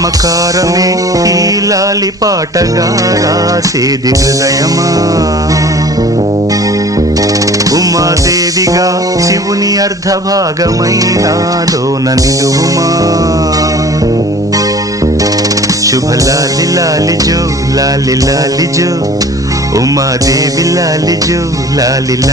మమకారమే ఈ లాలి పాటగా రాసేది హృదయమా. ఉమాదేవిగా శివుని అర్ధభాగమైనాలోన నిలువుమా. శుభ లాలి లాలి జో లాలి లాలి జో, ఉమాదేవి లాలి జో లాలి లాలి.